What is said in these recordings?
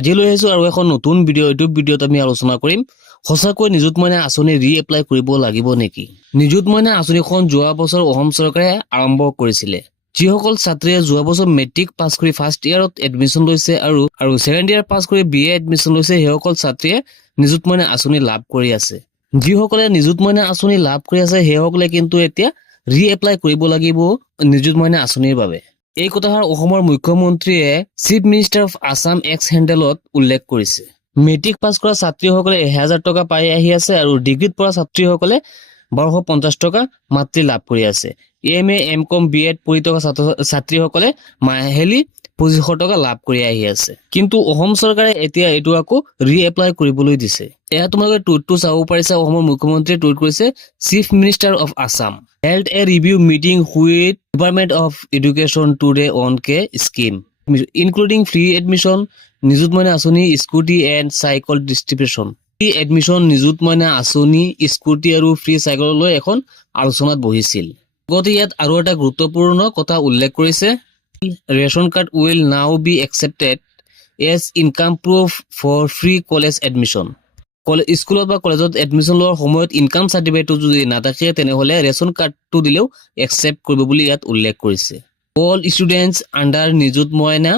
আজি লৈ আহিছো আৰু এখন নতুন ভিডিঅ'। এইটো ভিডিঅ'ত আমি আলোচনা কৰিম সঁচাকৈ নিযুত মইনা আঁচনি ৰি-এপ্লাই কৰিব লাগিব নেকি। নিযুত মইনা আঁচনিখন যোৱা বছৰ অসম চৰকাৰে আৰম্ভ কৰিছিলে। যিসকল ছাত্ৰীয়ে যোৱা বছৰ মেট্ৰিক পাছ কৰি ফাৰ্ষ্ট ইয়াৰত এডমিশ্যন লৈছে আৰু ছেকেণ্ড ইয়াৰ পাছ কৰি BA এডমিশ্যন লৈছে, সেইসকল ছাত্ৰীয়ে নিযুত মইনা আঁচনি লাভ কৰি আছে। যিসকলে নিযুত মইনা আঁচনি লাভ কৰি আছে সেইসকলে কিন্তু এতিয়া ৰি-এপ্লাই কৰিব লাগিব নিযুত মইনা আঁচনিৰ বাবে। এই কথাষাৰ অসমৰ মুখ্যমন্ত্ৰীয়ে chief minister of Assam x হেণ্ডেলত উল্লেখ কৰিছে। মেট্ৰিক পাছ কৰা ছাত্ৰীসকলে 1000 টকা পাই আহি আছে আৰু ডিগ্ৰীত পঢ়া ছাত্ৰীসকলে 1250 টকা মাত্ৰ লাভ কৰি আছে। MA MCom BEd পঢ়ি থকা ছাত্ৰীসকলে মাহিলী 2500 টকা লাভ কৰি আহি আছে। কিন্তু অসম চৰকাৰে এতিয়া এইটো আকৌ ৰি-এপ্লাই কৰিবলৈ দিছে। এয়া তোমালোকে টুইটটো চাব পাৰিছা। অসমৰ মুখ্যমন্ত্ৰীয়ে টুইট কৰিছে, chief minister of Assam held a review meeting with Department of Education today on K scheme, including free admission, নিযুত মইনা আঁচনি, scooty and cycle distribution. Free admission, নিযুত মইনা আঁচনি, স্কুটি আৰু ফ্ৰী চাইকেললৈ এখন আলোচনাত বহিছিল। লগতে ইয়াত আৰু এটা গুৰুত্বপূৰ্ণ কথা উল্লেখ কৰিছে, ration card will now be accepted as income proof for free college admission. স্কুলত বা কলেজত এডমিশ্যন লোৱাৰ সময়ত ইনকাম চাৰ্টিফিকেটটো যদি নাথাকে তেনেহ'লে ৰেচন কাৰ্ডটো দিলেও একচেপ্ট কৰিব বুলি ইয়াত উল্লেখ কৰিছে। অল ষ্টুডেণ্টছ আণ্ডাৰ নিযুত মইনা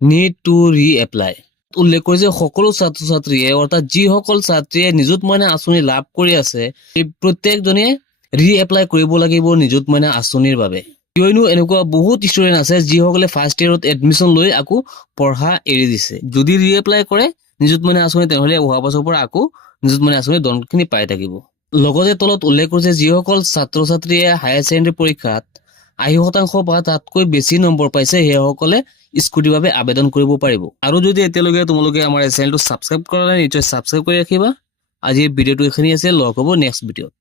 need to re-apply। উল্লেখ কৰিছে সকলো ছাত্ৰ ছাত্ৰীয়ে, অৰ্থাৎ যিসকল ছাত্ৰীয়ে নিযুত মইনা আঁচনি লাভ কৰি আছে এই প্ৰত্যেকজনে ৰি-এপ্লাই কৰিব লাগিব নিযুত মইনা আঁচনিৰ বাবে। কিয়নো এনেকুৱা বহুত ষ্টুডেণ্ট আছে যিসকলে ফাৰ্ষ্ট ইয়াৰত এডমিশ্যন লৈ আকৌ পঢ়া এৰি দিছে। যদি ৰি-এপ্লাই কৰে নিযুত মইনা আঁচনি তেনেহ'লে অহা বছৰৰ পৰা আকৌ নিযুত মইনা আঁচনি ধনখিনি পাই থাকিব। লগতে তলত উল্লেখ কৰিছে যিসকল ছাত্ৰ ছাত্ৰীয়ে হায়াৰ ছেকেণ্ডেৰী পৰীক্ষাত 80% বা তাতকৈ বেছি নম্বৰ পাইছে সেইসকলে স্কুটিৰ বাবে আবেদন কৰিব পাৰিব। আৰু যদি এতিয়ালৈকে তোমালোকে আমাৰ এই চেনেলটো ছাবস্ক্ৰাইব কৰা নাই নিশ্চয় ছাবস্ক্ৰাইব কৰি ৰাখিবা। আজি ভিডিঅ'টো এইখিনি আছে, লগ হ'ব নেক্সট ভিডিঅ'ত।